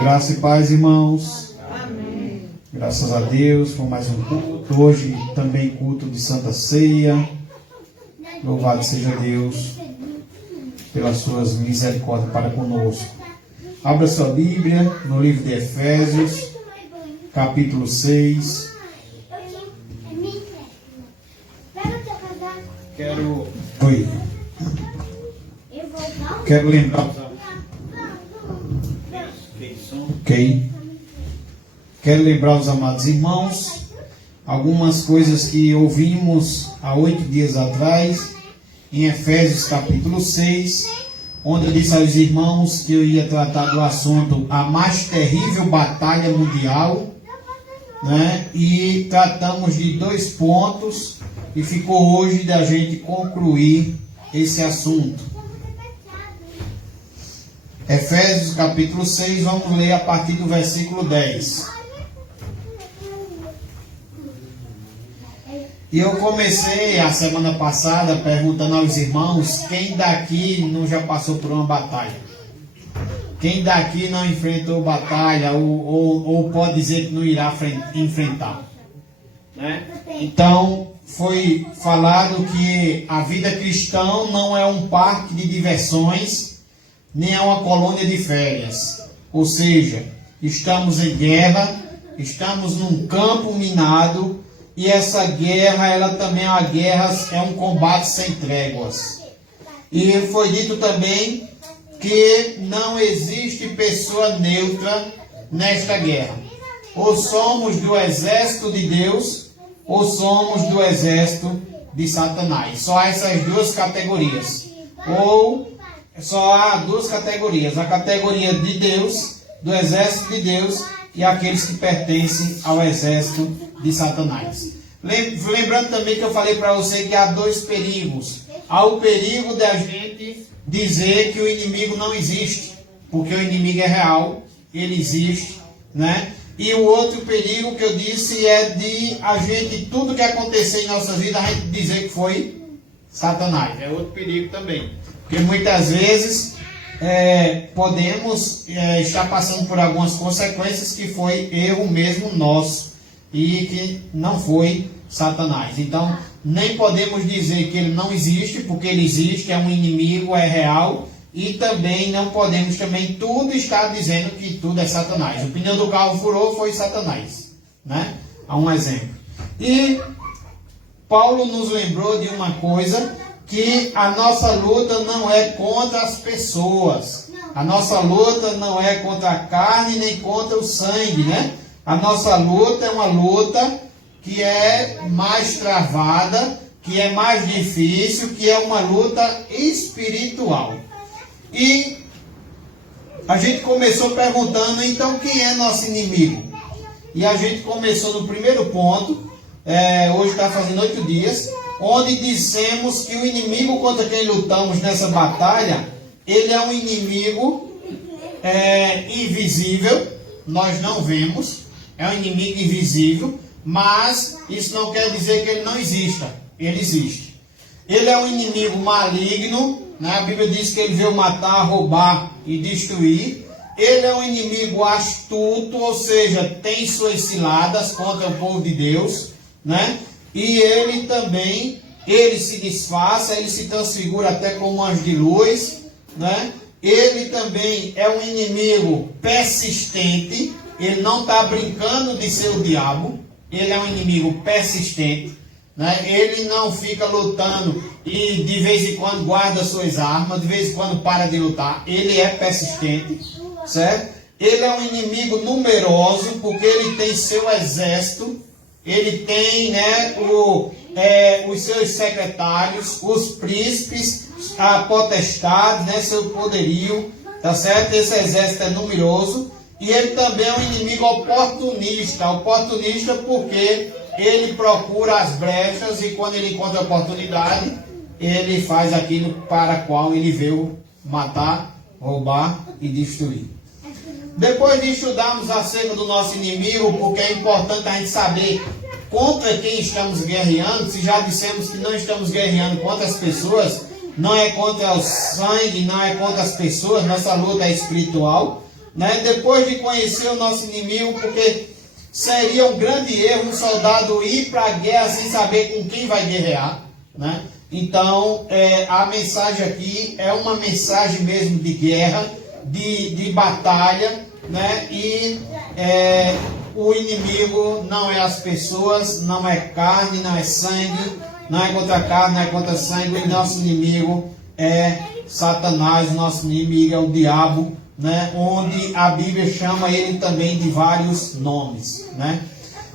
Graça e paz, irmãos. Amém. Graças a Deus por mais um culto. Hoje também culto de Santa Ceia. Louvado seja Deus pelas suas misericórdias para conosco. Abra sua Bíblia no livro de Efésios, capítulo 6. Quero lembrar. Quero lembrar os amados irmãos algumas coisas que ouvimos há 8 dias atrás em Efésios capítulo 6, onde eu disse aos irmãos que eu ia tratar do assunto a mais terrível batalha mundial, né? E tratamos de 2 pontos e ficou hoje da gente concluir esse assunto. Efésios capítulo 6, vamos ler a partir do versículo 10. E eu comecei a semana passada perguntando aos irmãos, quem daqui não já passou por uma batalha? Quem daqui não enfrentou batalha ou pode dizer que não irá enfrentar? Né? Então, foi falado que a vida cristã não é um parque de diversões, nem é uma colônia de férias. Ou seja, estamos em guerra, estamos num campo minado, e essa guerra, ela também é uma guerra, é um combate sem tréguas. E foi dito também que não existe pessoa neutra nesta guerra. Ou somos do exército de Deus, ou somos do exército de Satanás. Só há essas 2 categorias. Ou só há 2 categorias. A categoria de Deus, do exército de Deus, e aqueles que pertencem ao exército de Satanás. Lembrando também que eu falei para você que há 2 perigos. Há o perigo da gente dizer que o inimigo não existe, porque o inimigo é real, ele existe, né? E o outro perigo que eu disse é de a gente, tudo que acontecer em nossas vidas, a gente dizer que foi Satanás. É outro perigo também. Porque muitas vezes podemos estar passando por algumas consequências que foi erro mesmo nosso e que não foi Satanás. Então, nem podemos dizer que ele não existe, porque ele existe, é um inimigo, é real, e também não podemos tudo estar dizendo que tudo é Satanás. O pneu do carro furou, foi Satanás, né? Há um exemplo. E Paulo nos lembrou de uma coisa, que a nossa luta não é contra as pessoas. A nossa luta não é contra a carne nem contra o sangue, né? A nossa luta é uma luta que é mais travada, que é mais difícil, que é uma luta espiritual. E a gente começou perguntando, então, quem é nosso inimigo? E a gente começou no primeiro ponto, hoje está fazendo 8 dias, onde dissemos que o inimigo contra quem lutamos nessa batalha, ele é um inimigo invisível, nós não vemos, é um inimigo invisível, mas isso não quer dizer que ele não exista, ele existe. Ele é um inimigo maligno, né? A Bíblia diz que ele veio matar, roubar e destruir. Ele é um inimigo astuto, ou seja, tem suas ciladas contra o povo de Deus, né? E ele também, ele se disfarça, ele se transfigura até como um anjo de luz, né? Ele também é um inimigo persistente, ele não está brincando de ser o diabo, ele é um inimigo persistente, né? Ele não fica lutando e de vez em quando guarda suas armas, de vez em quando para de lutar, ele é persistente, certo? Ele é um inimigo numeroso, porque ele tem seu exército, ele tem, né, os seus secretários, os príncipes, a potestade, né, seu poderio, tá certo? Esse exército é numeroso. E ele também é um inimigo oportunista porque ele procura as brechas e quando ele encontra a oportunidade, ele faz aquilo para qual ele veio matar, roubar e destruir. Depois de estudarmos acerca do nosso inimigo, porque é importante a gente saber contra quem estamos guerreando, se já dissemos que não estamos guerreando contra as pessoas, não é contra o sangue, não é contra as pessoas, nossa luta é espiritual. né? Depois de conhecer o nosso inimigo, porque seria um grande erro um soldado ir para a guerra sem saber com quem vai guerrear, né? Então, a mensagem aqui é uma mensagem mesmo de guerra, de batalha, né? E o inimigo não é as pessoas, não é carne, não é sangue, não é contra a carne, não é contra sangue. O nosso inimigo é Satanás, o nosso inimigo é o diabo, né? Onde a Bíblia chama ele também de vários nomes, né?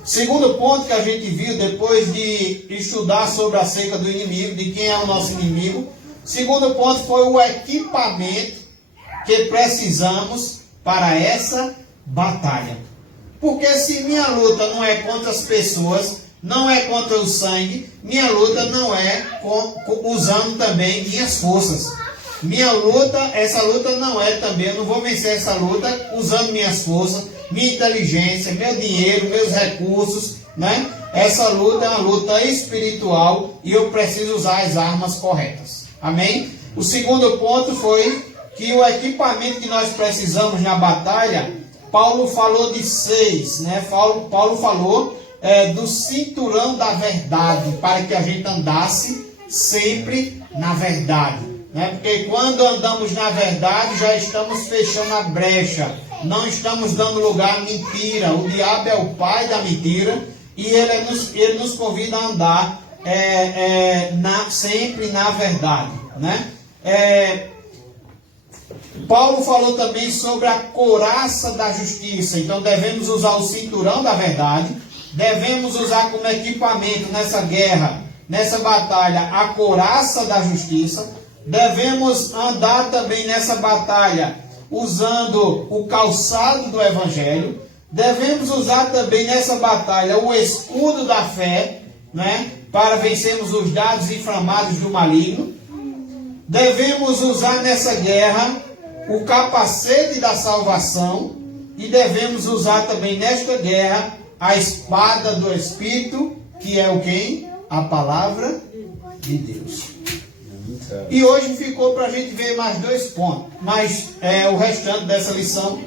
Segundo ponto que a gente viu depois de estudar sobre acerca do inimigo, de quem é o nosso inimigo, segundo ponto foi o equipamento que precisamos para essa batalha. Porque se minha luta não é contra as pessoas, não é contra o sangue, minha luta não é usando também minhas forças. Minha luta, essa luta não é também, eu não vou vencer essa luta usando minhas forças, minha inteligência, meu dinheiro, meus recursos, né? Essa luta é uma luta espiritual e eu preciso usar as armas corretas. Amém? O segundo ponto foi que o equipamento que nós precisamos na batalha, Paulo falou de 6, né? Paulo falou do cinturão da verdade, para que a gente andasse sempre na verdade. Né? Porque quando andamos na verdade, já estamos fechando a brecha, não estamos dando lugar à mentira. O diabo é o pai da mentira e ele nos convida a andar sempre na verdade. Né? Paulo falou também sobre a couraça da justiça. Então devemos usar o cinturão da verdade, devemos usar como equipamento nessa guerra, nessa batalha, a couraça da justiça. Devemos andar também nessa batalha usando o calçado do Evangelho. Devemos usar também nessa batalha o escudo da fé, né, para vencermos os dardos inflamados do maligno. Devemos usar nessa guerra o capacete da salvação. E devemos usar também nesta guerra a espada do Espírito, que é o quem? A palavra de Deus. E hoje ficou para a gente ver mais 2 pontos. Mas o restante dessa lição,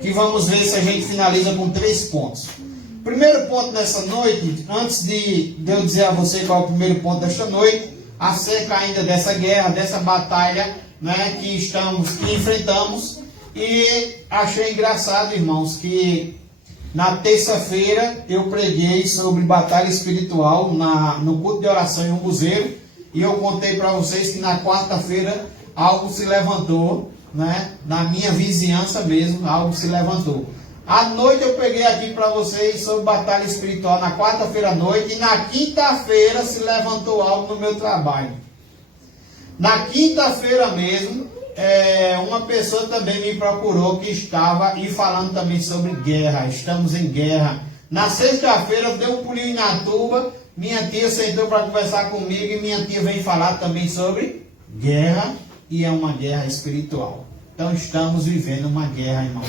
que vamos ver se a gente finaliza com 3 pontos. Primeiro ponto nessa noite, antes de eu dizer a você qual é o primeiro ponto desta noite, acerca ainda dessa guerra, dessa batalha, né, que enfrentamos. E achei engraçado, irmãos, que na terça-feira eu preguei sobre batalha espiritual no culto de oração em Umbuzeiro. E eu contei para vocês que na quarta-feira algo se levantou, né? Na minha vizinhança mesmo, algo se levantou. À noite eu peguei aqui para vocês sobre batalha espiritual na quarta-feira à noite. E na quinta-feira se levantou algo no meu trabalho. Na quinta-feira mesmo, uma pessoa também me procurou que estava falando também sobre guerra. Estamos em guerra. Na sexta-feira eu dei um pulinho em Natuba. Minha tia sentou para conversar comigo e minha tia vem falar também sobre guerra, e é uma guerra espiritual. Então estamos vivendo uma guerra, irmãos,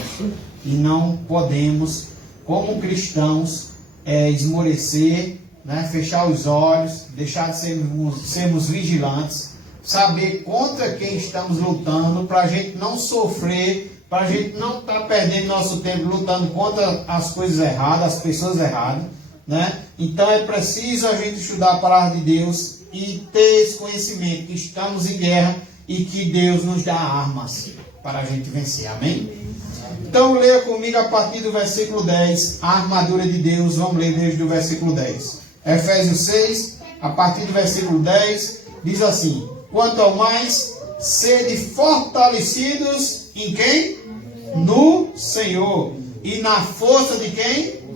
e não podemos, como cristãos, esmorecer, né, fechar os olhos, deixar de sermos vigilantes, saber contra quem estamos lutando, para a gente não sofrer, para a gente não estar perdendo nosso tempo lutando contra as coisas erradas, as pessoas erradas. Né? Então é preciso a gente estudar a palavra de Deus e ter esse conhecimento que estamos em guerra e que Deus nos dá armas para a gente vencer. Amém? Então leia comigo a partir do versículo 10, a armadura de Deus. Vamos ler desde o versículo 10. Efésios 6, a partir do versículo 10, diz assim: quanto ao mais, sede fortalecidos em quem? No Senhor. E na força de quem?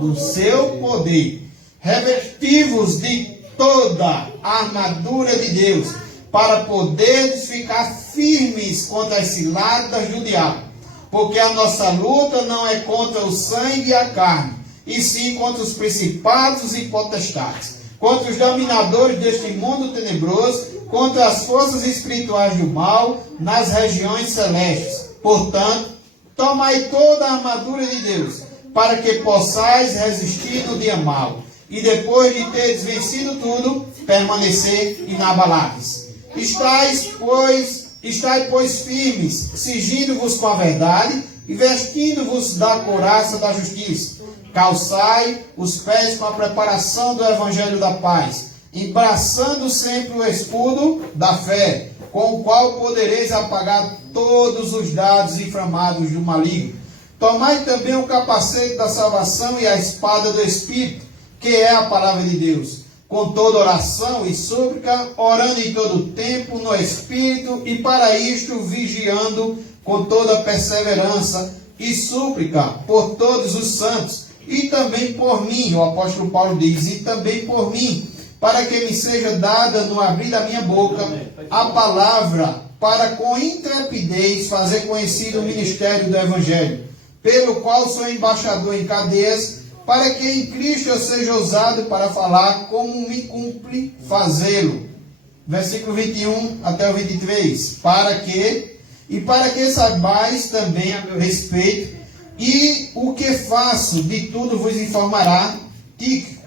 Do seu poder. Revestivos de toda a armadura de Deus, para poderes ficar firmes contra as ciladas do diabo. Porque a nossa luta não é contra o sangue e a carne, e sim contra os principados e potestades, contra os dominadores deste mundo tenebroso, contra as forças espirituais do mal nas regiões celestes. Portanto, tomai toda a armadura de Deus, para que possais resistir no dia mau, e depois de teres vencido tudo, permanecer inabaláveis. Estais, pois, Estai, pois, firmes, cingindo-vos com a verdade e vestindo-vos da couraça da justiça. Calçai os pés com a preparação do evangelho da paz, embraçando sempre o escudo da fé, com o qual podereis apagar todos os dardos inflamados do maligno. Tomai também o capacete da salvação e a espada do Espírito, que é a palavra de Deus, com toda oração e súplica, orando em todo o tempo no Espírito, e para isto vigiando com toda perseverança e súplica por todos os santos, e também por mim, o apóstolo Paulo diz, e também por mim, para que me seja dada no abrir da minha boca a palavra, para com intrepidez fazer conhecido o ministério do Evangelho, pelo qual sou embaixador em cadeias, para que em Cristo eu seja ousado para falar como me cumpre fazê-lo. Versículo 21 até o 23. Para que saibais também a meu respeito, e o que faço, de tudo vos informará Tíquico,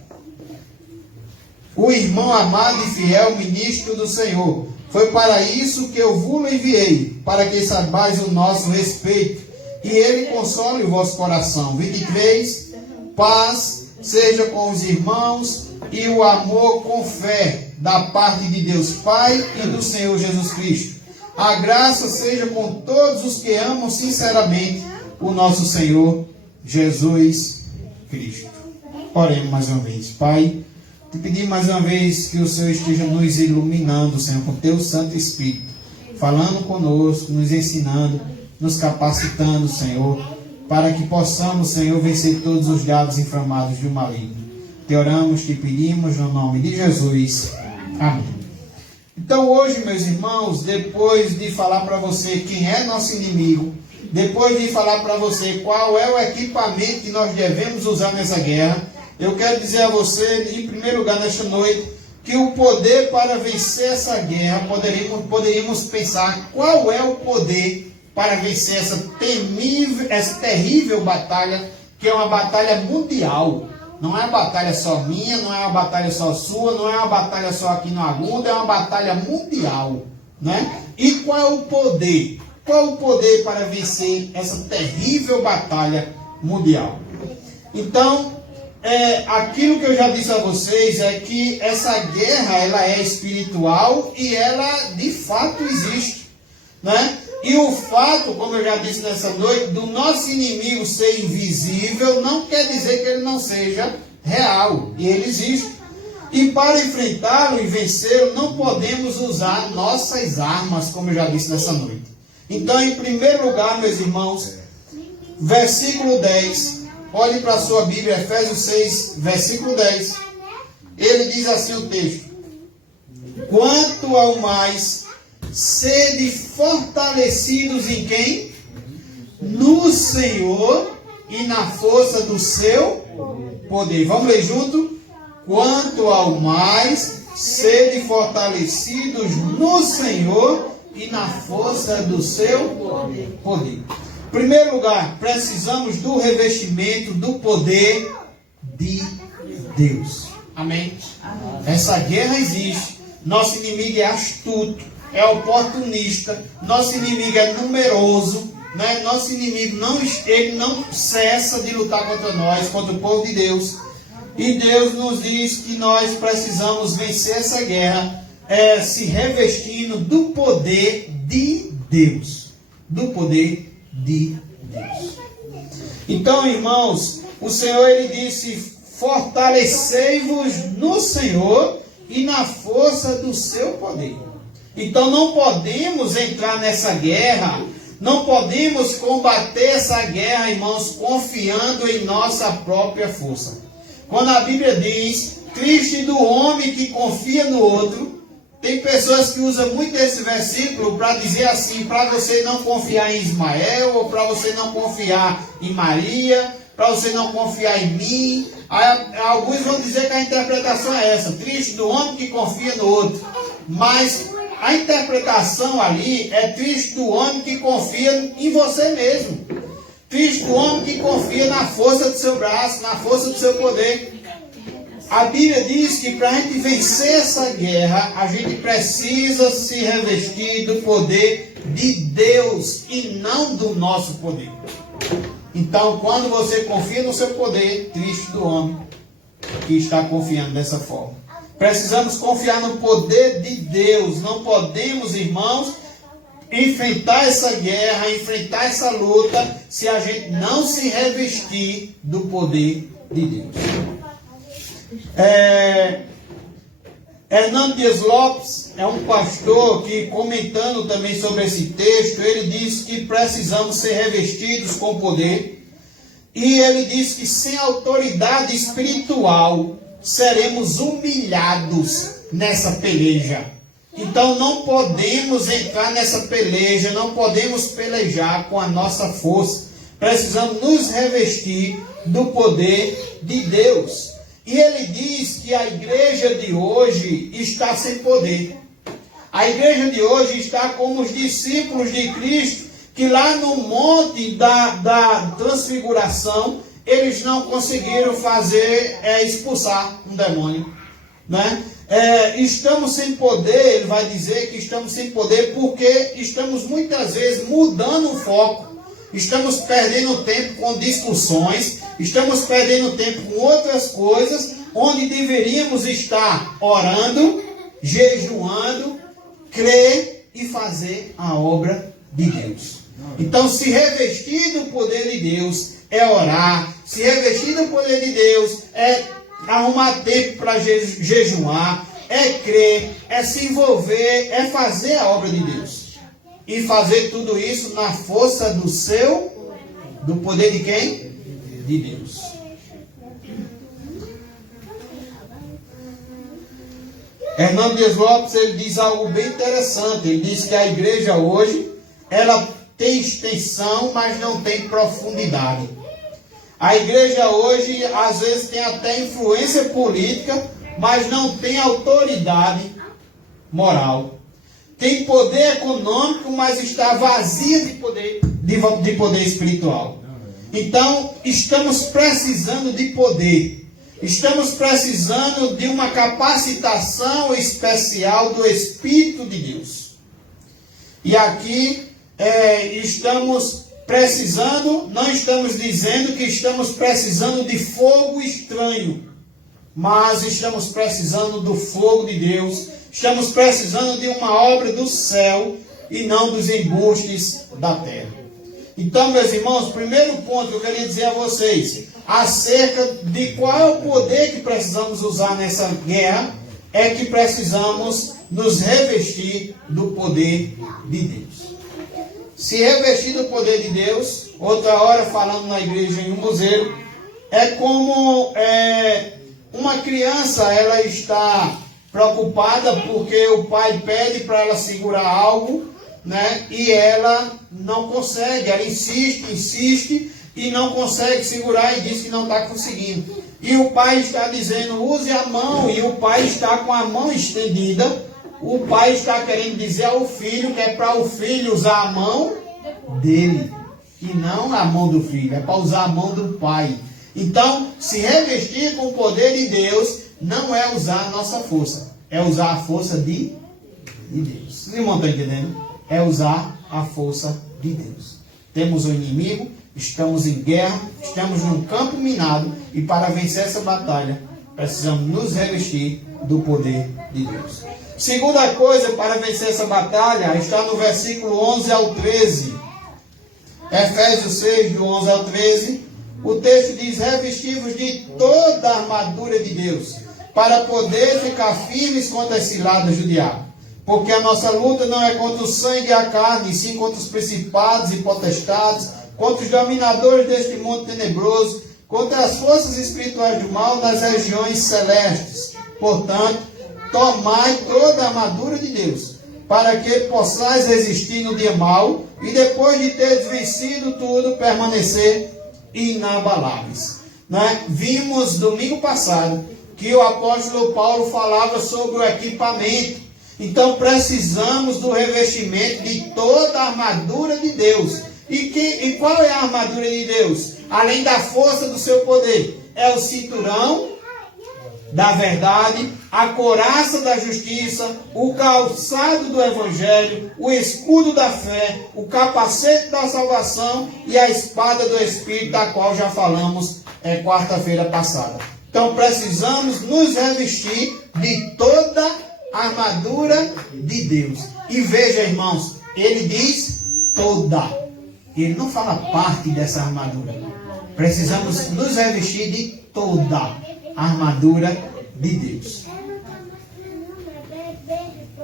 o irmão amado e fiel ministro do Senhor. Foi para isso que eu vos enviei, para que saibais o nosso respeito, e ele console o vosso coração. 23. Paz seja com os irmãos e o amor com fé, da parte de Deus Pai e do Senhor Jesus Cristo. A graça seja com todos os que amam sinceramente o nosso Senhor Jesus Cristo. Oremos mais uma vez. Pai, te pedimos mais uma vez que o Senhor esteja nos iluminando, Senhor, com teu Santo Espírito, falando conosco, nos ensinando, nos capacitando, Senhor, para que possamos, Senhor, vencer todos os dardos inflamados do maligno. Te oramos, te pedimos no nome de Jesus. Amém. Então hoje, meus irmãos, depois de falar para você quem é nosso inimigo, depois de falar para você qual é o equipamento que nós devemos usar nessa guerra, eu quero dizer a você, em primeiro lugar, nesta noite, que o poder para vencer essa guerra, poderíamos pensar qual é o poder para vencer essa terrível batalha, que é uma batalha mundial. Não é uma batalha só minha, não é uma batalha só sua, não é uma batalha só aqui no Agunda, é uma batalha mundial, né? E qual é o poder? Qual é o poder para vencer essa terrível batalha mundial? Então, aquilo que eu já disse a vocês é que essa guerra, ela é espiritual e ela de fato existe, né? E o fato, como eu já disse nessa noite, do nosso inimigo ser invisível, não quer dizer que ele não seja real. E ele existe. E para enfrentá-lo e vencê-lo, não podemos usar nossas armas, como eu já disse nessa noite. Então, em primeiro lugar, meus irmãos, versículo 10, olhe para a sua Bíblia, Efésios 6, versículo 10. Ele diz assim o texto: quanto ao mais, sede fortalecidos em quem? No Senhor e na força do seu poder. Vamos ler junto? Quanto ao mais, sede fortalecidos no Senhor e na força do seu poder. Em primeiro lugar, precisamos do revestimento do poder de Deus. Amém? Essa guerra existe. Nosso inimigo é astuto, é oportunista, nosso inimigo é numeroso, né? Nosso inimigo ele não cessa de lutar contra nós, contra o povo de Deus. E Deus nos diz que nós precisamos vencer essa guerra, se revestindo do poder de Deus. Do poder de Deus. Então, irmãos, o Senhor, ele disse: fortalecei-vos no Senhor e na força do seu poder. Então não podemos entrar nessa guerra, não podemos combater essa guerra, irmãos, confiando em nossa própria força. Quando a Bíblia diz, triste do homem que confia no outro, tem pessoas que usam muito esse versículo para dizer assim, para você não confiar em Ismael, ou para você não confiar em Maria, para você não confiar em mim. Aí, alguns vão dizer que a interpretação é essa, triste do homem que confia no outro. Mas a interpretação ali é triste do homem que confia em você mesmo. Triste do homem que confia na força do seu braço, na força do seu poder. A Bíblia diz que para a gente vencer essa guerra, a gente precisa se revestir do poder de Deus e não do nosso poder. Então, quando você confia no seu poder, triste do homem que está confiando dessa forma. Precisamos confiar no poder de Deus. Não podemos, irmãos, enfrentar essa guerra, enfrentar essa luta, se a gente não se revestir do poder de Deus. Hernando Dias Lopes é um pastor que, comentando também sobre esse texto, ele diz que precisamos ser revestidos com poder, e ele diz que sem autoridade espiritual seremos humilhados nessa peleja. Então não podemos entrar nessa peleja, não podemos pelejar com a nossa força. Precisamos nos revestir do poder de Deus. E ele diz que a igreja de hoje está sem poder. A igreja de hoje está como os discípulos de Cristo, que lá no monte da transfiguração, eles não conseguiram expulsar um demônio. Né? Estamos sem poder, ele vai dizer que estamos sem poder porque estamos muitas vezes mudando o foco. Estamos perdendo tempo com discussões, estamos perdendo tempo com outras coisas, onde deveríamos estar orando, jejuando, crer e fazer a obra de Deus. Então, se revestir do poder de Deus é orar, se revestir do poder de Deus é arrumar tempo para jejuar, é crer, é se envolver, é fazer a obra de Deus. E fazer tudo isso na força do poder de quem? De Deus. Hernando Dias Lopes, ele diz algo bem interessante. Ele diz que a igreja hoje, ela tem extensão, mas não tem profundidade. A igreja hoje, às vezes, tem até influência política, mas não tem autoridade moral. Tem poder econômico, mas está vazia de poder espiritual. Então, estamos precisando de poder. Estamos precisando de uma capacitação especial do Espírito de Deus. E aqui estamos precisando, não estamos dizendo que estamos precisando de fogo estranho, mas estamos precisando do fogo de Deus. Estamos precisando de uma obra do céu e não dos embustes da terra. Então, meus irmãos, o primeiro ponto que eu queria dizer a vocês, acerca de qual é o poder que precisamos usar nessa guerra, é que precisamos nos revestir do poder de Deus. Se revestir do poder de Deus, outra hora falando na igreja em um museu, é como uma criança, ela está preocupada porque o pai pede para ela segurar algo, né? E ela não consegue, ela insiste e não consegue segurar e diz que não está conseguindo. E o pai está dizendo, use a mão, e o pai está com a mão estendida. O pai está querendo dizer ao filho que é para o filho usar a mão dele e não a mão do filho, é para usar a mão do pai. Então, se revestir com o poder de Deus não é usar a nossa força, é usar a força de Deus. Vocês não estão entendendo? É usar a força de Deus. Temos um inimigo, estamos em guerra, estamos num campo minado, e para vencer essa batalha, precisamos nos revestir do poder de Deus. Segunda coisa para vencer essa batalha está no versículo 11 ao 13. Efésios 6, do 11 ao 13. O texto diz, revestivos de toda a armadura de Deus, para poder ficar firmes contra as ciladas do diabo. Porque a nossa luta não é contra o sangue e a carne, e sim contra os principados e potestades, contra os dominadores deste mundo tenebroso, contra as forças espirituais do mal nas regiões celestes. Portanto, tomai toda a armadura de Deus, para que possais resistir no dia mau, e depois de teres vencido tudo, permanecer inabaláveis. Né? Vimos domingo passado que o apóstolo Paulo falava sobre o equipamento. Então precisamos do revestimento de toda a armadura de Deus. E qual é a armadura de Deus? Além da força do seu poder, é o cinturão da verdade, a couraça da justiça, o calçado do evangelho, o escudo da fé, o capacete da salvação e a espada do Espírito, da qual já falamos quarta-feira passada. Então precisamos nos revestir de toda a armadura de Deus. E veja, irmãos, ele diz toda. Ele não fala parte dessa armadura. Precisamos nos revestir de toda a armadura de Deus.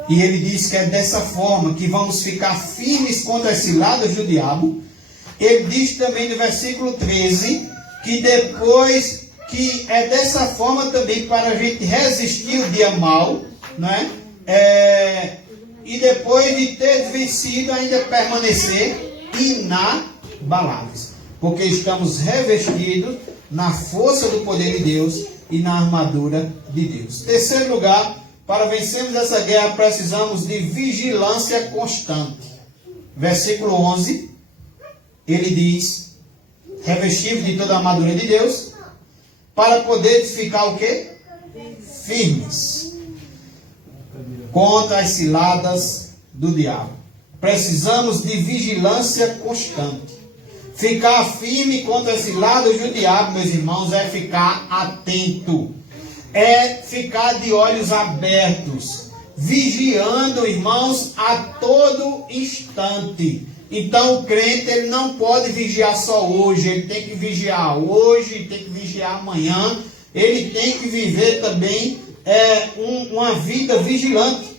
E ele diz que é dessa forma que vamos ficar firmes contra as ciladas do diabo. Ele diz também no versículo 13 que depois que é dessa forma também para a gente resistir o dia mau, né? E depois de ter vencido ainda permanecer inabaláveis, porque estamos revestidos na força do poder de Deus e na armadura de Deus. Terceiro lugar, para vencermos essa guerra precisamos de vigilância constante. Versículo 11, ele diz: revestivos de toda a armadura de Deus, para poder ficar o quê? Firmes contra as ciladas do diabo. Precisamos de vigilância constante. Ficar firme contra as ciladas do diabo, meus irmãos, é ficar atento. É ficar de olhos abertos, vigiando, irmãos, a todo instante. Então o crente, ele não pode vigiar só hoje, ele tem que vigiar hoje, tem que vigiar amanhã, ele tem que viver também uma vida vigilante.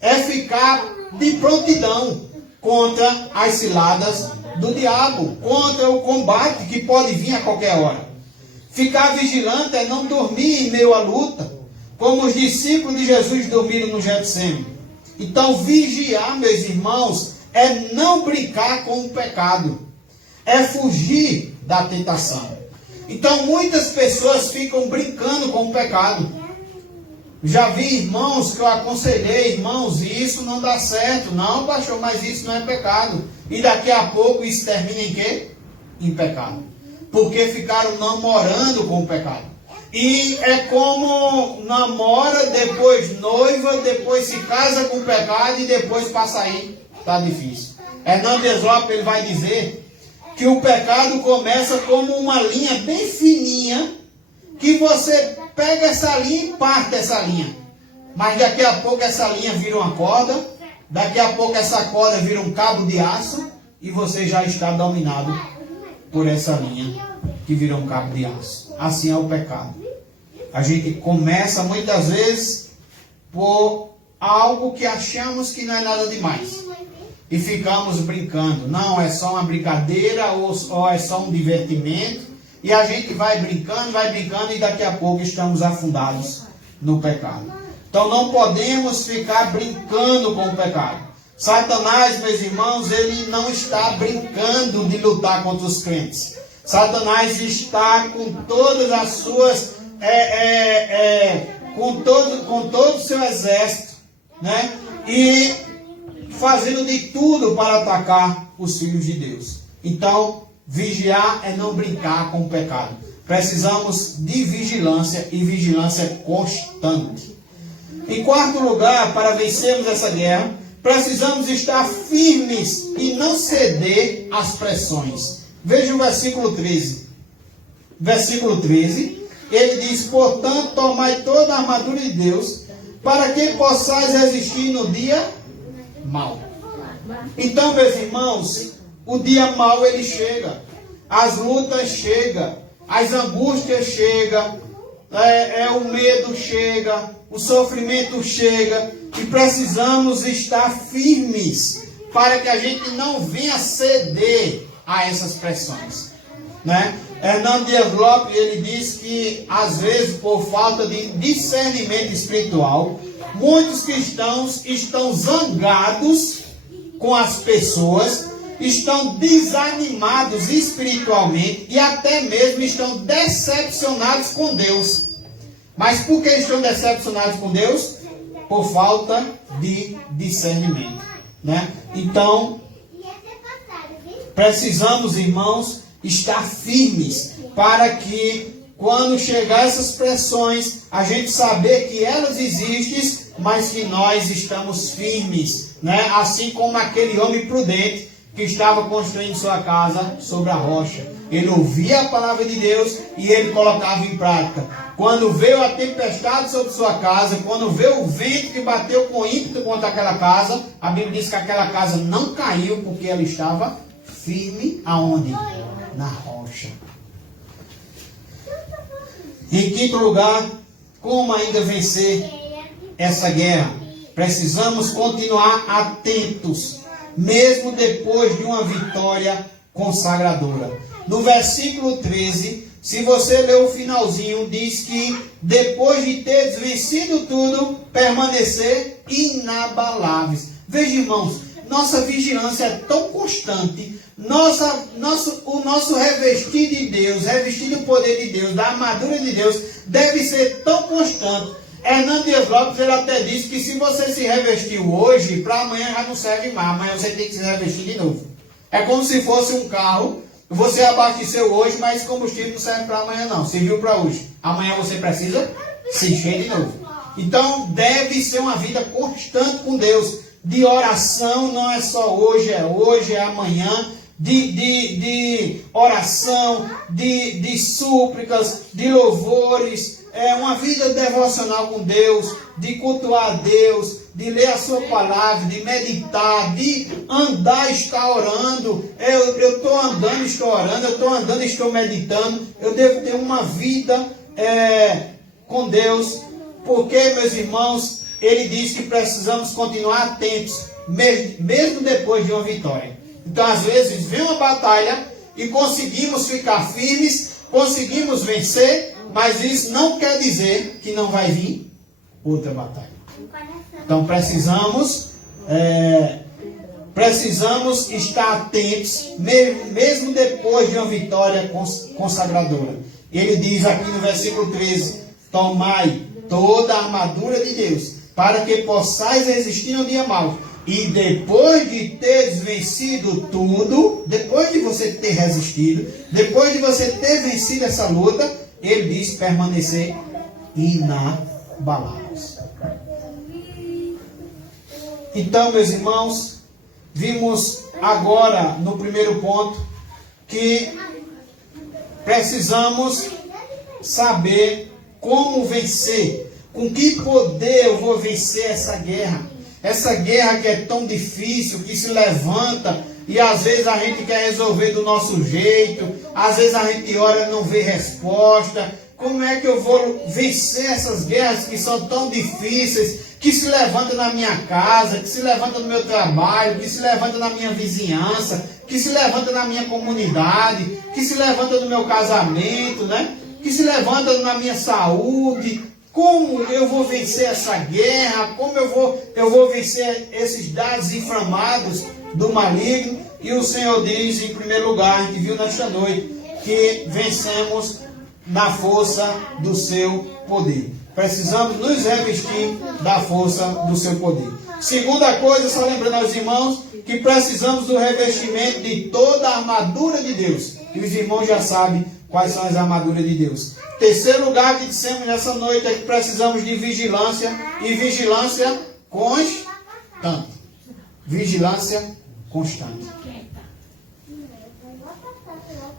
É ficar de prontidão contra as ciladas do diabo, contra o combate que pode vir a qualquer hora. Ficar vigilante é não dormir em meio à luta, como os discípulos de Jesus dormiram no Getsemane. Então vigiar, meus irmãos, é não brincar com o pecado, é fugir da tentação. Então muitas pessoas ficam brincando com o pecado. Já vi irmãos que eu aconselhei: irmãos, isso não dá certo. Não, pastor, mas isso não é pecado. E daqui a pouco isso termina em quê? Em pecado. Porque ficaram namorando com o pecado. E é como namora, depois noiva, depois se casa com o pecado e depois para sair está difícil. Hernandes Lopes, ele vai dizer que o pecado começa como uma linha bem fininha, que você pega essa linha e parte essa linha. Mas daqui a pouco essa linha vira uma corda, daqui a pouco essa corda vira um cabo de aço e você já está dominado por essa linha que vira um cabo de aço. Assim é o pecado. A gente começa muitas vezes por algo que achamos que não é nada demais. E ficamos brincando. Não, é só uma brincadeira ou é só um divertimento. E a gente vai brincando e daqui a pouco estamos afundados no pecado. Então não podemos ficar brincando com o pecado. Satanás, meus irmãos, ele não está brincando de lutar contra os crentes. Satanás está com todas as suas, com todo o seu exército, né? E fazendo de tudo para atacar os filhos de Deus. Então, vigiar é não brincar com o pecado. Precisamos de vigilância e vigilância constante. Em quarto lugar, para vencermos essa guerra, precisamos estar firmes e não ceder às pressões. Veja o versículo 13. Versículo 13, ele diz: portanto, tomai toda a armadura de Deus, para que possais resistir no dia mau. Então, meus irmãos, o dia mau ele chega, as lutas chegam, as angústias chegam, o medo chega, o sofrimento chega, e precisamos estar firmes para que a gente não venha ceder a essas pressões, né? Hernandes Lopes, ele diz que às vezes, por falta de discernimento espiritual, muitos cristãos estão zangados com as pessoas, estão desanimados espiritualmente e até mesmo estão decepcionados com Deus. Mas por que estão decepcionados com Deus? Por falta de discernimento, né? Então, precisamos, irmãos, estar firmes para que quando chegar essas pressões, a gente saber que elas existem, mas que nós estamos firmes, né? Assim como aquele homem prudente que estava construindo sua casa sobre a rocha. Ele ouvia a palavra de Deus e ele colocava em prática. Quando veio a tempestade sobre sua casa, quando veio o vento que bateu com ímpeto contra aquela casa, a Bíblia diz que aquela casa não caiu porque ela estava firme aonde? Na rocha. Em quinto lugar, como ainda vencer essa guerra? Precisamos continuar atentos, mesmo depois de uma vitória consagradora. No versículo 13, se você ler o finalzinho, diz que depois de teres vencido tudo, permanecer inabaláveis. Veja, irmãos, nossa vigilância é tão constante, o nosso revestir de Deus, revestir do poder de Deus, da armadura de Deus, deve ser tão constante. Hernando Dias Lopes, ele até disse que se você se revestiu hoje, para amanhã já não serve mais, amanhã você tem que se revestir de novo. É como se fosse um carro, você abasteceu hoje, mas combustível não serve para amanhã não, serviu para hoje. Amanhã você precisa se encher de novo. Então deve ser uma vida constante com Deus, de oração, não é só hoje, é amanhã, de oração, de súplicas, de louvores, uma vida devocional com Deus, de cultuar a Deus, de ler a sua palavra, de meditar, de andar, estar orando. Eu estou andando, estou orando, eu estou andando, estou meditando. Eu devo ter uma vida com Deus, porque, meus irmãos, ele diz que precisamos continuar atentos, mesmo depois de uma vitória. Então, às vezes, vem uma batalha e conseguimos ficar firmes, conseguimos vencer, mas isso não quer dizer que não vai vir outra batalha. Então, precisamos estar atentos, mesmo depois de uma vitória consagradora. Ele diz aqui no versículo 13, tomai toda a armadura de Deus, para que possais resistir no dia mau. E depois de teres vencido tudo, depois de você ter resistido, depois de você ter vencido essa luta, ele diz permanecer inabaláveis. Então, meus irmãos, vimos agora no primeiro ponto que precisamos saber como vencer, com que poder eu vou vencer essa guerra. Essa guerra que é tão difícil, que se levanta e às vezes a gente quer resolver do nosso jeito, às vezes a gente ora e não vê resposta. Como é que eu vou vencer essas guerras que são tão difíceis, que se levantam na minha casa, que se levantam no meu trabalho, que se levantam na minha vizinhança, que se levantam na minha comunidade, que se levantam no meu casamento, né? Que se levantam na minha saúde? Como eu vou vencer essa guerra? Como eu vou vencer esses dados inflamados do maligno? E o Senhor diz, em primeiro lugar, a gente viu nesta noite, que vencemos na força do seu poder. Precisamos nos revestir da força do seu poder. Segunda coisa, só lembrando aos irmãos, que precisamos do revestimento de toda a armadura de Deus. E os irmãos já sabem quais são as armaduras de Deus. Terceiro lugar que dissemos nessa noite é que precisamos de vigilância, e vigilância constante. Vigilância constante.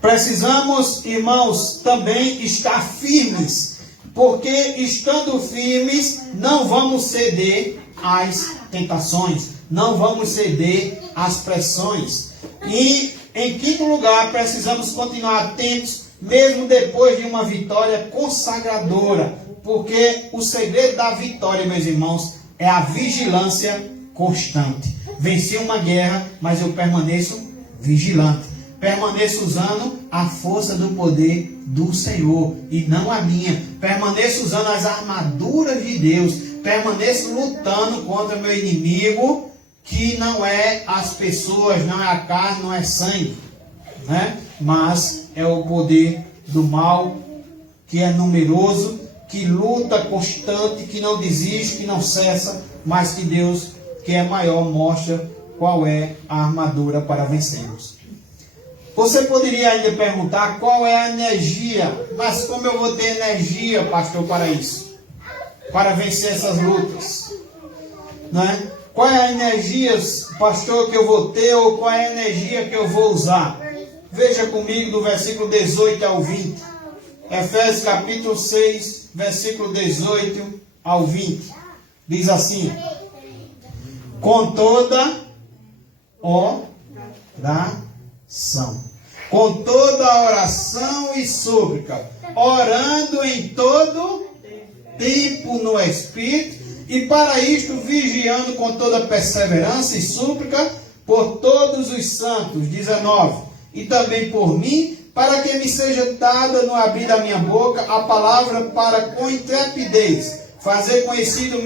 Precisamos, irmãos, também estar firmes, porque estando firmes não vamos ceder às tentações, não vamos ceder às pressões. E em quinto lugar, precisamos continuar atentos, mesmo depois de uma vitória consagradora, porque o segredo da vitória, meus irmãos, é a vigilância constante. Venci uma guerra, mas eu permaneço vigilante. Permaneço usando a força do poder do Senhor e não a minha. Permaneço usando as armaduras de Deus. Permaneço lutando contra meu inimigo, que não é as pessoas, não é a carne, não é sangue, né? Mas é o poder do mal, que é numeroso, que luta constante, que não desiste, que não cessa, mas que Deus, que é maior, mostra qual é a armadura para vencermos. Você poderia ainda perguntar qual é a energia, mas como eu vou ter energia, pastor, para isso? Para vencer essas lutas, né? Qual é a energia, pastor, que eu vou ter, ou qual é a energia que eu vou usar? Veja comigo do versículo 18 ao 20. Efésios capítulo 6, versículo 18 ao 20. Diz assim: com toda oração, com toda oração e súplica, orando em todo tempo no Espírito, e para isto vigiando com toda perseverança e súplica por todos os santos. 19. E também por mim, para que me seja dada no abrir da minha boca a palavra para com intrepidez fazer conhecido o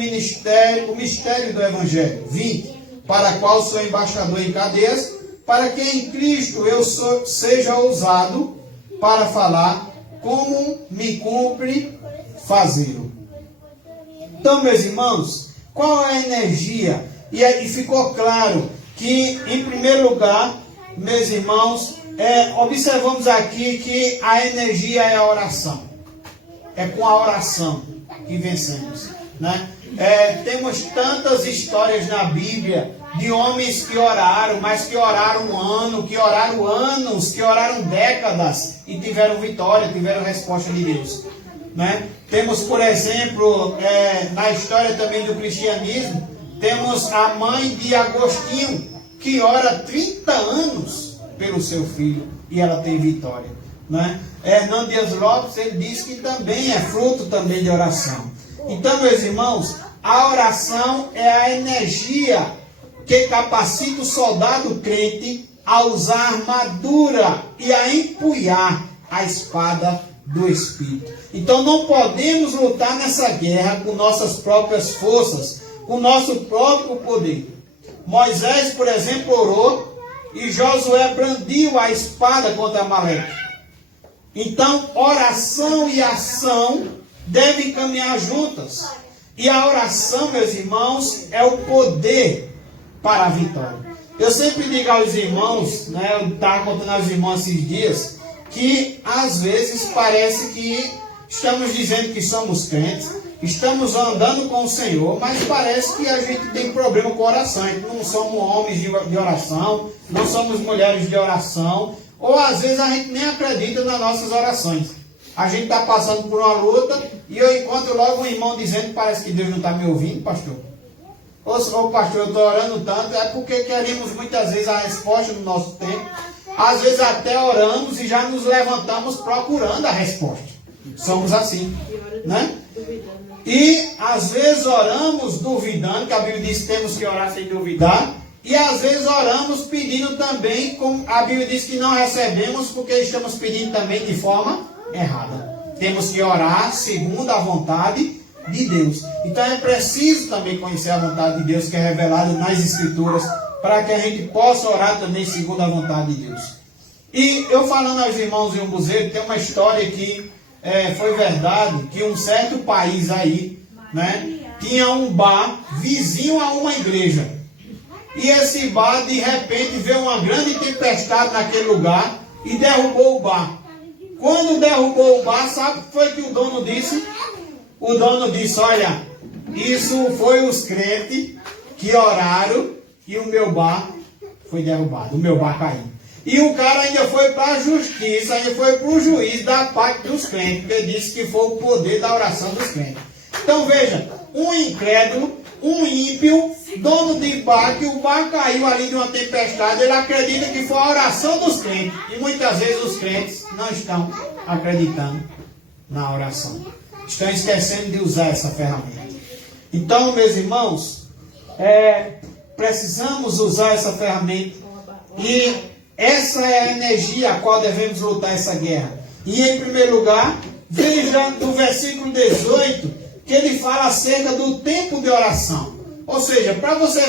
mistério do Evangelho. 20. Para qual sou embaixador em cadeias, para que em Cristo eu seja ousado para falar como me cumpre fazê-lo. Então, meus irmãos, qual é a energia? E ficou claro que, em primeiro lugar, meus irmãos, observamos aqui que a energia é a oração. É com a oração que vencemos, né? Temos tantas histórias na Bíblia de homens que oraram, mas que oraram um ano, que oraram anos, que oraram décadas e tiveram vitória, tiveram resposta de Deus, né? Temos, por exemplo, na história também do cristianismo, temos a mãe de Agostinho, que ora 30 anos pelo seu filho e ela tem vitória, né? Hernán Dias Lopes, ele diz que também é fruto também de oração. Então, meus irmãos, a oração é a energia que capacita o soldado crente a usar a armadura e a empunhar a espada do Espírito. Então não podemos lutar nessa guerra com nossas próprias forças, com nosso próprio poder. Moisés, por exemplo, orou e Josué brandiu a espada contra Amaleque. Então, oração e ação devem caminhar juntas. E a oração, meus irmãos, é o poder para a vitória. Eu sempre digo aos irmãos, né, eu estava contando aos irmãos esses dias, que às vezes parece que estamos dizendo que somos crentes, estamos andando com o Senhor, mas parece que a gente tem problema com oração. Não somos homens de oração, não somos mulheres de oração, ou às vezes a gente nem acredita nas nossas orações. A gente está passando por uma luta e eu encontro logo um irmão dizendo que parece que Deus não está me ouvindo, pastor. Ou pastor, eu estou orando tanto, é porque queremos muitas vezes a resposta no nosso tempo. Às vezes até oramos e já nos levantamos procurando a resposta. Somos assim, né? E às vezes oramos duvidando, que a Bíblia diz que temos que orar sem duvidar. E às vezes oramos pedindo também, como a Bíblia diz que não recebemos, porque estamos pedindo também de forma errada. Temos que orar segundo a vontade de Deus. Então é preciso também conhecer a vontade de Deus, que é revelada nas Escrituras, para que a gente possa orar também segundo a vontade de Deus. E eu falando aos irmãos em Umbuzeiro, tem uma história que foi verdade, que um certo país aí, né, tinha um bar vizinho a uma igreja. E esse bar, de repente, veio uma grande tempestade naquele lugar e derrubou o bar. Quando derrubou o bar, sabe o que foi que o dono disse? O dono disse: olha, isso foi os crentes que oraram e o meu bar foi derrubado, o meu bar caiu. E o cara ainda foi para a justiça, ainda foi para o juiz da parte dos crentes, porque disse que foi o poder da oração dos crentes. Então veja, um incrédulo, um ímpio, dono de bar, que o bar caiu ali de uma tempestade, ele acredita que foi a oração dos crentes. E muitas vezes os crentes não estão acreditando na oração. Estão esquecendo de usar essa ferramenta. Então, meus irmãos, precisamos usar essa ferramenta. E essa é a energia a qual devemos lutar essa guerra. E em primeiro lugar, veja no versículo 18, que ele fala acerca do tempo de oração. Ou seja, para você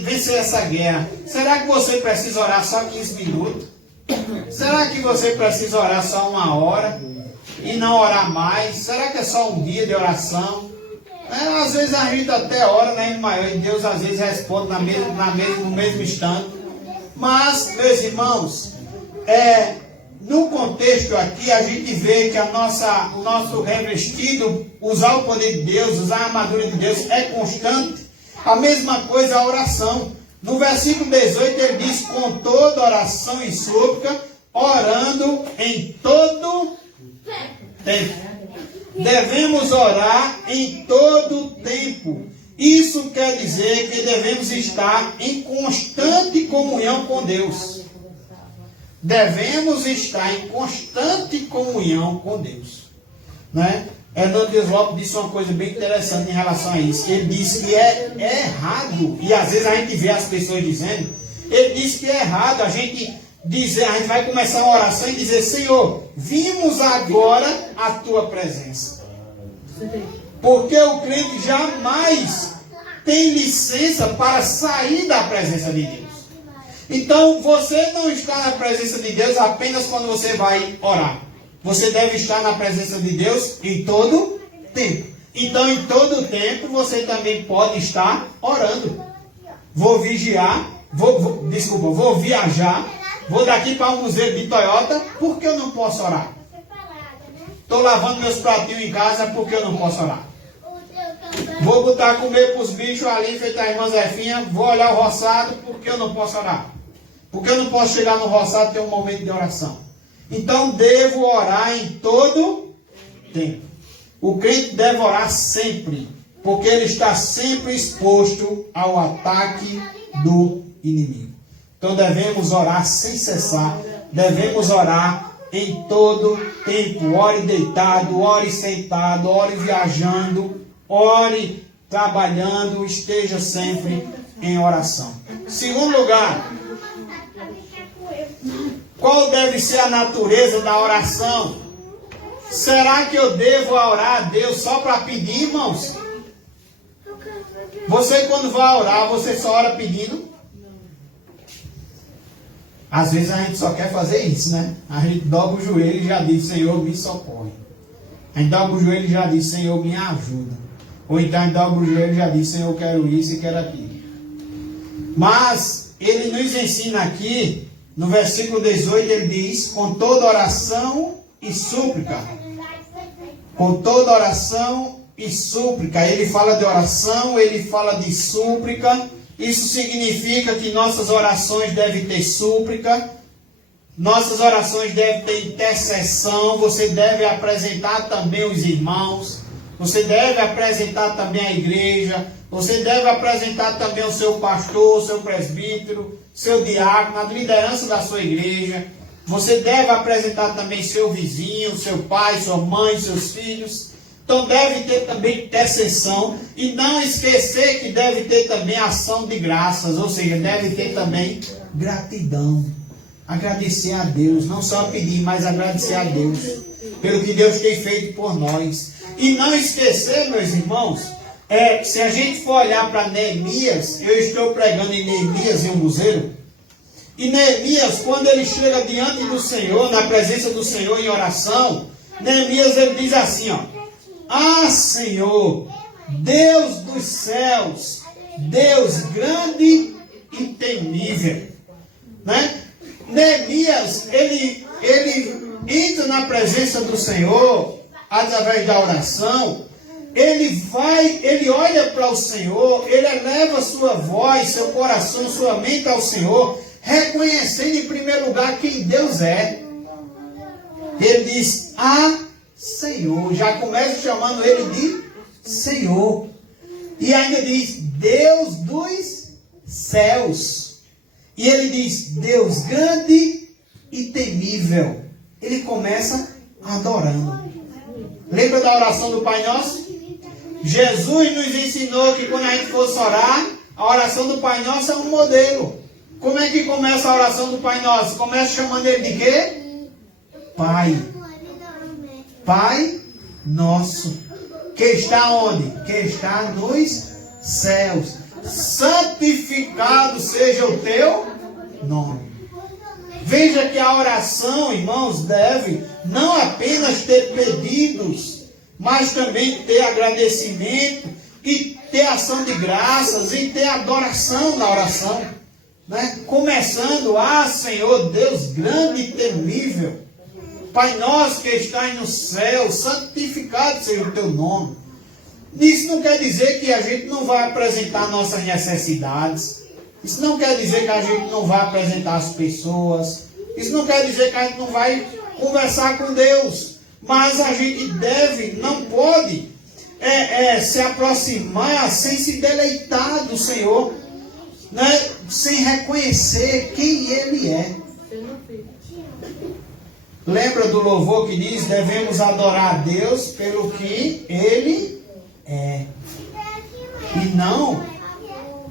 vencer essa guerra, será que você precisa orar só 15 minutos? Será que você precisa orar só 1 hora e não orar mais? Será que é só um dia de oração? Às vezes a gente até ora, né, maior, e Deus às vezes responde no mesmo instante. Mas, meus irmãos, no contexto aqui, a gente vê que o nosso revestido, usar o poder de Deus, usar a armadura de Deus é constante. A mesma coisa a oração. No versículo 18 ele diz, com toda oração e súplica, orando em todo tempo. Devemos orar em todo tempo. Isso quer dizer que devemos estar em constante comunhão com Deus. Devemos estar em constante comunhão com Deus. Né? Hernandes Lopes disse uma coisa bem interessante em relação a isso. Ele disse que é errado, e às vezes a gente vê as pessoas dizendo, ele disse que é errado a gente dizer, a gente vai começar uma oração e dizer, Senhor, vimos agora a tua presença. Porque o crente jamais tem licença para sair da presença de Deus. Então, você não está na presença de Deus apenas quando você vai orar. Você deve estar na presença de Deus em todo tempo. Então, em todo tempo, você também pode estar orando. Vou viajar, vou daqui para um museu de Toyota, por que eu não posso orar? Estou lavando meus pratinhos em casa, por que eu não posso orar? Vou botar comer para os bichos ali, feita a irmã Zefinha, vou olhar o roçado, por que eu não posso orar? Porque eu não posso chegar no roçado e ter um momento de oração. Então, devo orar em todo tempo. O crente deve orar sempre, porque ele está sempre exposto ao ataque do inimigo. Então, devemos orar sem cessar, devemos orar em todo tempo. Ore deitado, ore sentado, ore viajando, ore trabalhando, esteja sempre em oração. Segundo lugar, qual deve ser a natureza da oração? Será que eu devo orar a Deus só para pedir, irmãos? Você, quando vai orar, você só ora pedindo? Às vezes a gente só quer fazer isso, né? A gente dobra o joelho e já diz, Senhor, me socorre. A gente dobra o joelho e já diz, Senhor, me ajuda. Ou então a gente dobra o joelho e já diz, Senhor, eu quero isso e quero aquilo. Mas ele nos ensina aqui, no versículo 18, ele diz, com toda oração e súplica. Com toda oração e súplica. Ele fala de oração, ele fala de súplica. Isso significa que nossas orações devem ter súplica. Nossas orações devem ter intercessão. Você deve apresentar também os irmãos. Você deve apresentar também a igreja. Você deve apresentar também o seu pastor, o seu presbítero, seu diácono, a liderança da sua igreja. Você deve apresentar também seu vizinho, seu pai, sua mãe, seus filhos. Então deve ter também intercessão. E não esquecer que deve ter também ação de graças. Ou seja, deve ter também gratidão. Agradecer a Deus. Não só pedir, mas agradecer a Deus. Pelo que Deus tem feito por nós. E não esquecer, meus irmãos, se a gente for olhar para Neemias, eu estou pregando em Neemias em um museu, e Neemias, quando ele chega diante do Senhor, na presença do Senhor em oração, Neemias ele diz assim, ó, ah, Senhor, Deus dos céus, Deus grande e temível, né? Neemias, ele entra na presença do Senhor, através da oração, ele olha para o Senhor, ele eleva sua voz, seu coração, sua mente ao Senhor, reconhecendo em primeiro lugar quem Deus é. Ele diz, ah, Senhor, já começa chamando ele de Senhor. E ainda diz, Deus dos céus. E ele diz, Deus grande e temível. Ele começa adorando. Lembra da oração do Pai Nosso? Jesus nos ensinou que quando a gente fosse orar, a oração do Pai Nosso é um modelo. Como é que começa a oração do Pai Nosso? Começa chamando ele de quê? Pai. Pai Nosso. Que está onde? Que está nos céus. Santificado seja o teu nome. Veja que a oração, irmãos, deve não apenas ter pedidos, mas também ter agradecimento e ter ação de graças e ter adoração na oração. né? Começando, Senhor Deus grande e temível, Pai nosso que estás no céu, santificado seja o teu nome. Isso não quer dizer que a gente não vai apresentar nossas necessidades. Isso não quer dizer que a gente não vai apresentar as pessoas. Isso não quer dizer que a gente não vai conversar com Deus. Mas a gente não pode se aproximar sem se deleitar do Senhor, né? Sem reconhecer quem Ele é. Lembra do louvor que diz: devemos adorar a Deus pelo que Ele é. E não,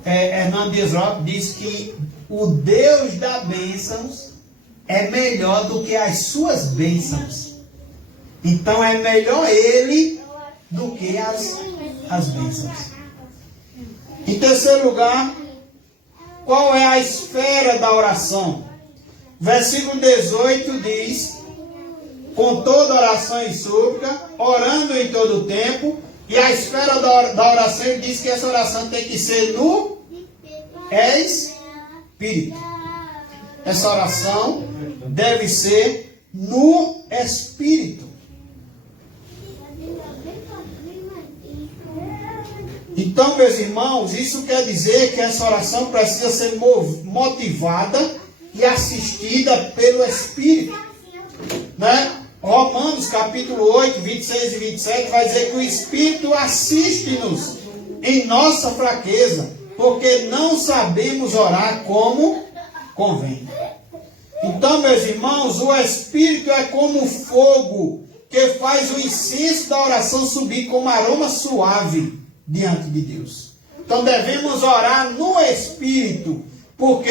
Hernando Dias Lopes diz que o Deus das bênçãos é melhor do que as suas bênçãos. Então é melhor Ele do que as bênçãos. Em terceiro lugar, qual é a esfera da oração? Versículo 18 diz: com toda oração e súplica, orando em todo o tempo. E a esfera da oração, ele diz que essa oração tem que ser no Espírito. Essa oração deve ser no Espírito. Então, meus irmãos, isso quer dizer que essa oração precisa ser motivada e assistida pelo Espírito, né? Romanos capítulo 8, 26 e 27 vai dizer que o Espírito assiste-nos em nossa fraqueza, porque não sabemos orar como convém. Então, meus irmãos, o Espírito é como fogo que faz o incenso da oração subir como aroma suave diante de Deus. Então devemos orar no Espírito, porque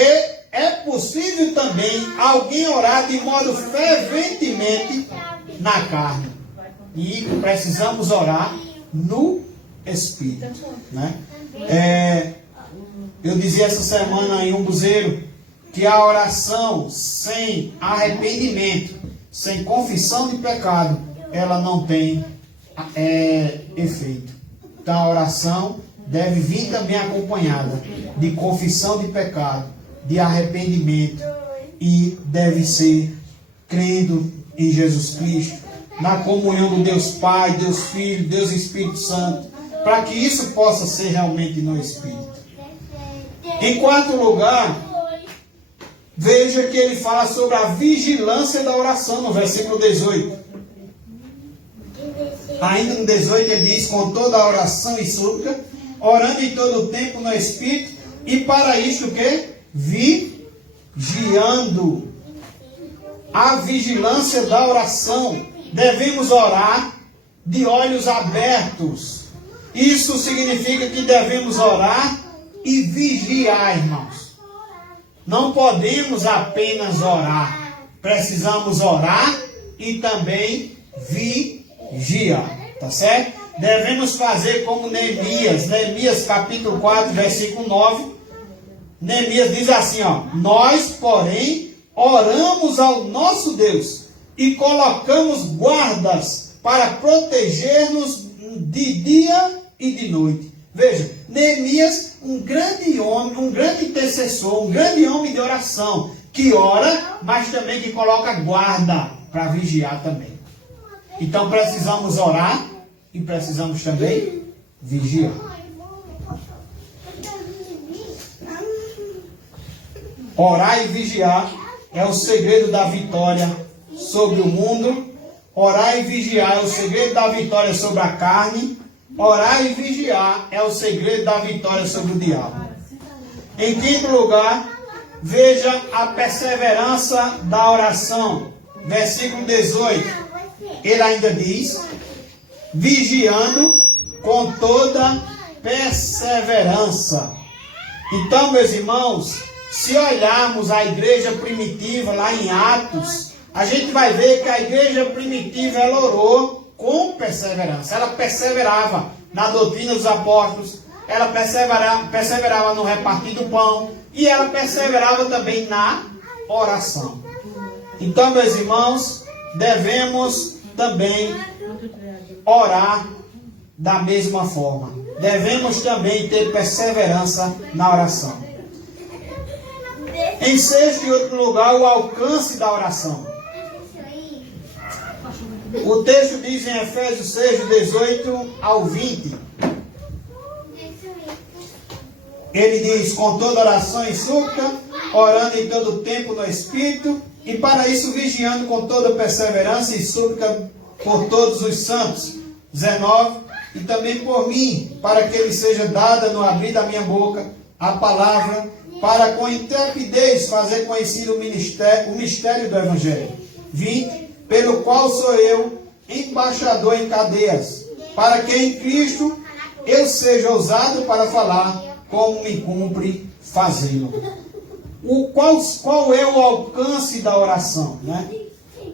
é possível também alguém orar de modo ferventemente na carne. E precisamos orar no Espírito, né? Eu dizia essa semana em um buzeiro que a oração sem arrependimento, sem confissão de pecado, ela não tem efeito. Então a oração deve vir também acompanhada de confissão de pecado, de arrependimento, e deve ser crendo em Jesus Cristo, na comunhão do Deus Pai, Deus Filho, Deus Espírito Santo, para que isso possa ser realmente no Espírito. Em quarto lugar, veja que ele fala sobre a vigilância da oração no versículo 18. Ainda no 18 ele diz: com toda a oração e súplica, orando em todo o tempo no Espírito, e para isto o quê? Vigiando. A vigilância da oração. Devemos orar de olhos abertos. Isso significa que devemos orar e vigiar, irmãos. Não podemos apenas orar. Precisamos orar e também vigiar. Tá certo? Devemos fazer como Neemias. Neemias capítulo 4, versículo 9. Neemias diz assim, nós, porém, oramos ao nosso Deus e colocamos guardas para proteger-nos de dia e de noite. Veja, Neemias, um grande homem, um grande intercessor, um grande homem de oração, que ora, mas também que coloca guarda para vigiar também. Então precisamos orar e precisamos também vigiar. Orar e vigiar é o segredo da vitória sobre o mundo. Orar e vigiar é o segredo da vitória sobre a carne. Orar e vigiar é o segredo da vitória sobre o diabo. Em quinto lugar, veja a perseverança da oração. Versículo 18. Ele ainda diz: vigiando com toda perseverança. Então, meus irmãos, se olharmos a igreja primitiva lá em Atos, a gente vai ver que a igreja primitiva ela orou com perseverança. Ela perseverava na doutrina dos apóstolos, ela perseverava no repartir do pão, e ela perseverava também na oração. Então, meus irmãos, devemos também orar da mesma forma. Devemos também ter perseverança na oração. Em sexto e outro lugar, o alcance da oração. O texto diz em Efésios 6, 18 ao 20. Ele diz, com toda oração e súplica, orando em todo o tempo no Espírito, e para isso vigiando com toda perseverança e súplica por todos os santos. 19. E também por mim, para que ele seja dada no abrir da minha boca a palavra, para com intrepidez fazer conhecido o mistério do Evangelho. 20. Pelo qual sou eu embaixador em cadeias, para que em Cristo eu seja ousado para falar como me cumpre fazê-lo. Qual é o alcance da oração, né?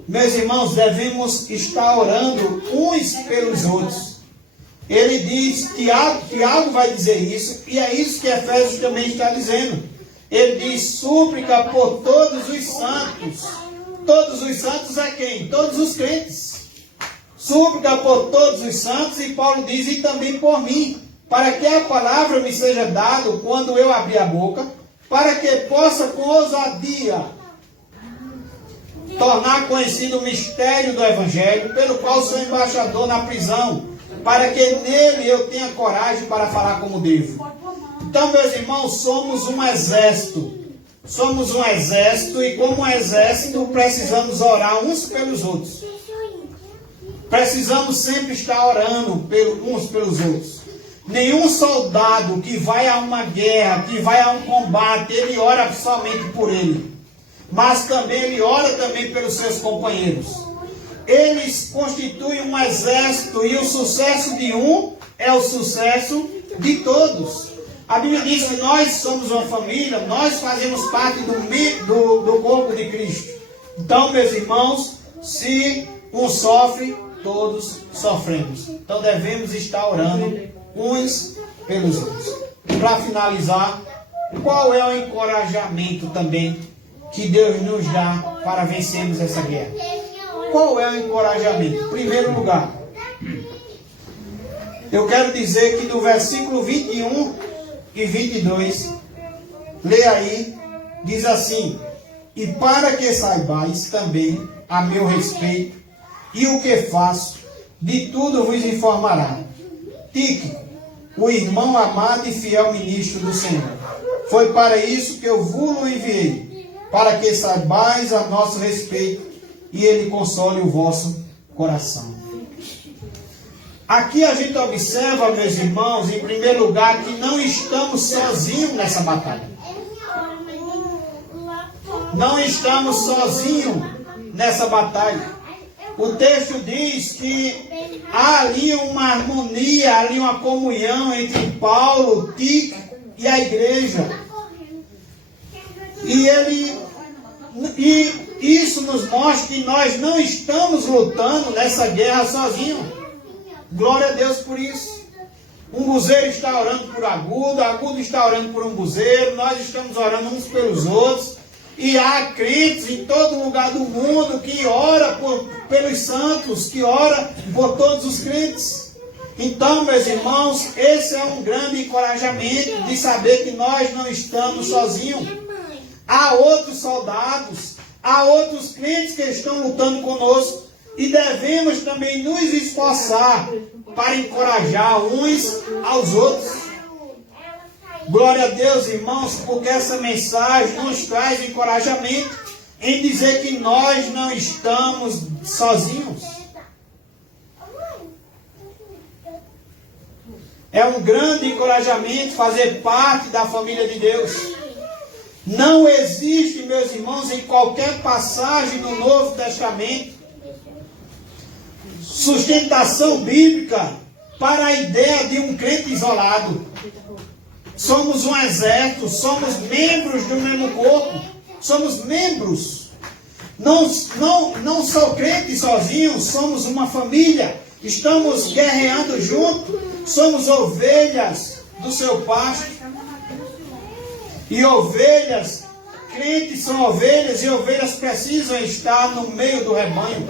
Meus irmãos, devemos estar orando uns pelos outros. Ele diz, Tiago vai dizer isso, e é isso que Efésios também está dizendo. Ele diz, súplica por todos os santos. Todos os santos é quem? Todos os crentes. Súplica por todos os santos, e Paulo diz, e também por mim, para que a palavra me seja dada quando eu abrir a boca, para que possa com ousadia tornar conhecido o mistério do Evangelho, pelo qual sou embaixador na prisão, para que nele eu tenha coragem para falar como devo. Então, meus irmãos, somos um exército. Somos um exército, e como um exército precisamos orar uns pelos outros. Precisamos sempre estar orando uns pelos outros. Nenhum soldado que vai a uma guerra, que vai a um combate, ele ora somente por ele. Mas também ele ora também pelos seus companheiros. Eles constituem um exército, e o sucesso de um é o sucesso de todos. A Bíblia diz que nós somos uma família, nós fazemos parte do corpo de Cristo. Então, meus irmãos, se um sofre, todos sofremos. Então devemos estar orando uns pelos outros. Para finalizar, qual é o encorajamento também que Deus nos dá para vencermos essa guerra? Qual é o encorajamento? Em primeiro lugar, eu quero dizer que no versículo 21 e 22, lê aí, diz assim, e para que saibais também a meu respeito, e o que faço, de tudo vos informará. Tíquico, o irmão amado e fiel ministro do Senhor. Foi para isso que eu vos enviei, para que saibais a nosso respeito, e ele console o vosso coração. Aqui a gente observa, meus irmãos, em primeiro lugar, que não estamos sozinhos nessa batalha. Não estamos sozinhos nessa batalha. O texto diz que há ali uma harmonia, ali uma comunhão entre Paulo, Tíquico e a igreja. E isso nos mostra que nós não estamos lutando nessa guerra sozinhos. Glória a Deus por isso. Um buzeiro está orando por Agudo está orando por um buzeiro, nós estamos orando uns pelos outros. E há crentes em todo lugar do mundo que ora pelos santos, que ora por todos os crentes. Então, meus irmãos, esse é um grande encorajamento de saber que nós não estamos sozinhos. Há outros soldados, há outros crentes que estão lutando conosco, e devemos também nos esforçar para encorajar uns aos outros. Glória a Deus, irmãos, porque essa mensagem nos traz encorajamento em dizer que nós não estamos sozinhos. É um grande encorajamento fazer parte da família de Deus. Não existe, meus irmãos, em qualquer passagem do Novo Testamento, sustentação bíblica para a ideia de um crente isolado. Somos um exército, somos membros do mesmo corpo, somos membros. Não sou crente sozinho, somos uma família, estamos guerreando juntos, somos ovelhas do seu pasto. E ovelhas, crentes são ovelhas, e ovelhas precisam estar no meio do rebanho.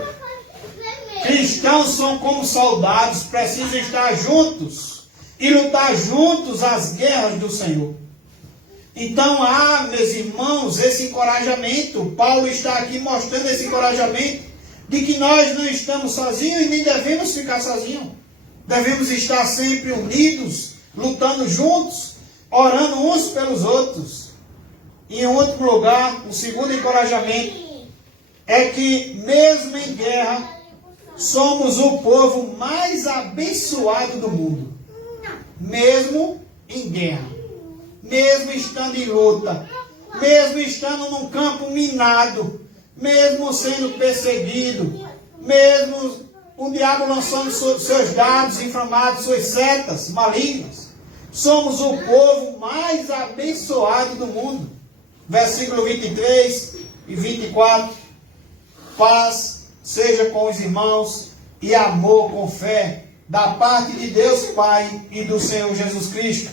Cristãos são como soldados, precisam estar juntos e lutar juntos as guerras do Senhor. Então meus irmãos, esse encorajamento. Paulo está aqui mostrando esse encorajamento de que nós não estamos sozinhos e nem devemos ficar sozinhos. Devemos estar sempre unidos, lutando juntos, orando uns pelos outros. E em outro lugar, o segundo encorajamento é que mesmo em guerra, somos o povo mais abençoado do mundo. Mesmo em guerra, mesmo estando em luta, mesmo estando num campo minado, mesmo sendo perseguido, mesmo o diabo lançando seus dardos inflamados, suas setas malignas, somos o povo mais abençoado do mundo. Versículo 23 e 24. Paz seja com os irmãos e amor com fé, da parte de Deus Pai e do Senhor Jesus Cristo.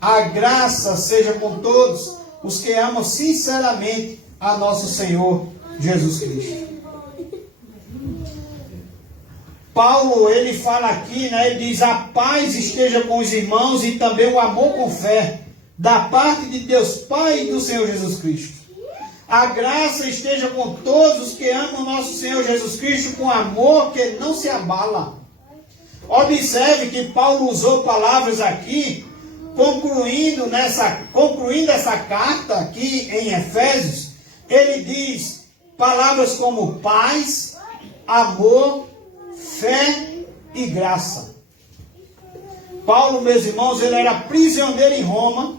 A graça seja com todos os que amam sinceramente a nosso Senhor Jesus Cristo. Paulo, ele fala aqui, ele diz: a paz esteja com os irmãos e também o amor com fé, da parte de Deus Pai e do Senhor Jesus Cristo. A graça esteja com todos os que amam nosso Senhor Jesus Cristo com amor que não se abala. Observe que Paulo usou palavras aqui, concluindo essa carta aqui em Efésios. Ele diz palavras como paz, amor, fé e graça. Paulo, meus irmãos, ele era prisioneiro em Roma,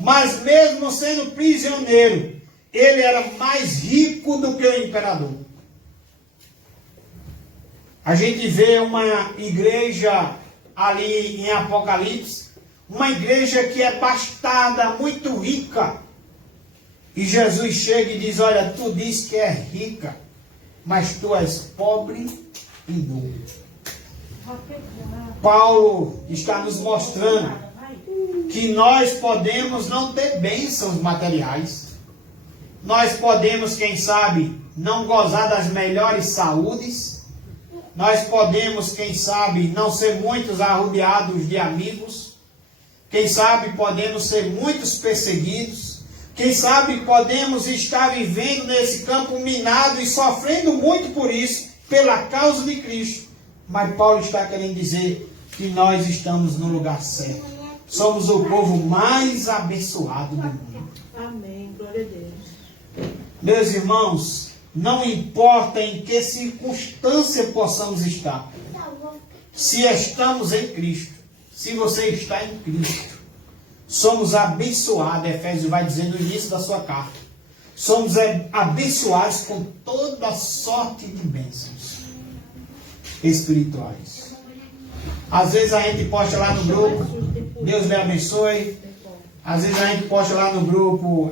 mas mesmo sendo prisioneiro, ele era mais rico do que o imperador. A gente vê uma igreja ali em Apocalipse, uma igreja que é bastada, muito rica. E Jesus chega e diz: olha, tu diz que é rica, mas tu és pobre e nu. Paulo está nos mostrando que nós podemos não ter bênçãos materiais. Nós podemos, quem sabe, não gozar das melhores saúdes. Nós podemos, quem sabe, não ser muitos arrodeados de amigos. Quem sabe podemos ser muitos perseguidos. Quem sabe podemos estar vivendo nesse campo minado e sofrendo muito por isso, pela causa de Cristo. Mas Paulo está querendo dizer que nós estamos no lugar certo. Somos o povo mais abençoado do mundo. Amém. Glória a Deus. Meus irmãos, não importa em que circunstância possamos estar, se estamos em Cristo, se você está em Cristo, somos abençoados. Efésios vai dizer no início da sua carta, somos abençoados com toda sorte de bênçãos espirituais. Às vezes a gente posta lá no grupo, Deus lhe abençoe. Às vezes a gente posta lá no grupo,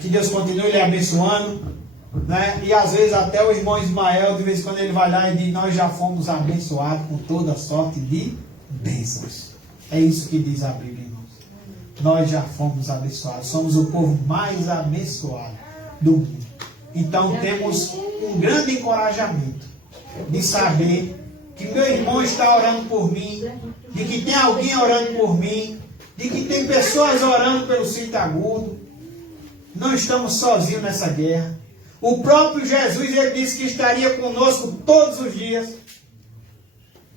que Deus continue lhe abençoando, né? E às vezes até o irmão Ismael, de vez em quando ele vai lá e diz: nós já fomos abençoados com toda sorte de bênçãos. É isso que diz a Bíblia, irmãos. Nós já fomos abençoados. Somos o povo mais abençoado do mundo. Então temos um grande encorajamento de saber que meu irmão está orando por mim, de que tem alguém orando por mim, de que tem pessoas orando pelo cinto agudo. Não estamos sozinhos nessa guerra. O próprio Jesus, ele disse que estaria conosco todos os dias.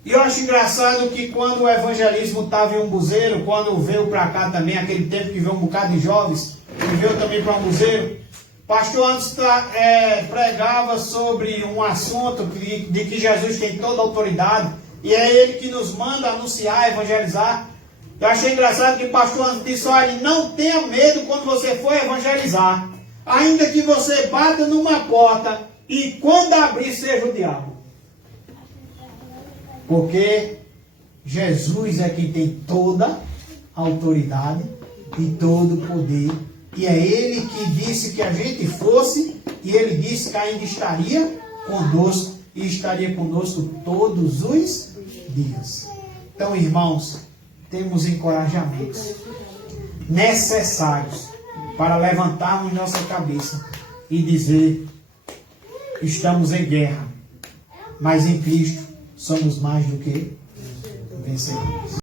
E eu acho engraçado que quando o evangelismo estava em Umbuzeiro, quando veio para cá também, aquele tempo que veio um bocado de jovens, que veio também para Umbuzeiro, pastor Anderson pregava sobre um assunto de que Jesus tem toda a autoridade, e é Ele que nos manda anunciar, evangelizar. Eu achei engraçado que o pastor Anderson disse: olha, não tenha medo quando você for evangelizar, ainda que você bata numa porta e quando abrir seja o diabo. Porque Jesus é quem tem toda a autoridade e todo o poder. E é Ele que disse que a gente fosse, e Ele disse que ainda estaria conosco, e estaria conosco todos os dias. Então, irmãos, temos encorajamentos necessários para levantarmos nossa cabeça e dizer: estamos em guerra, mas em Cristo somos mais do que vencedores.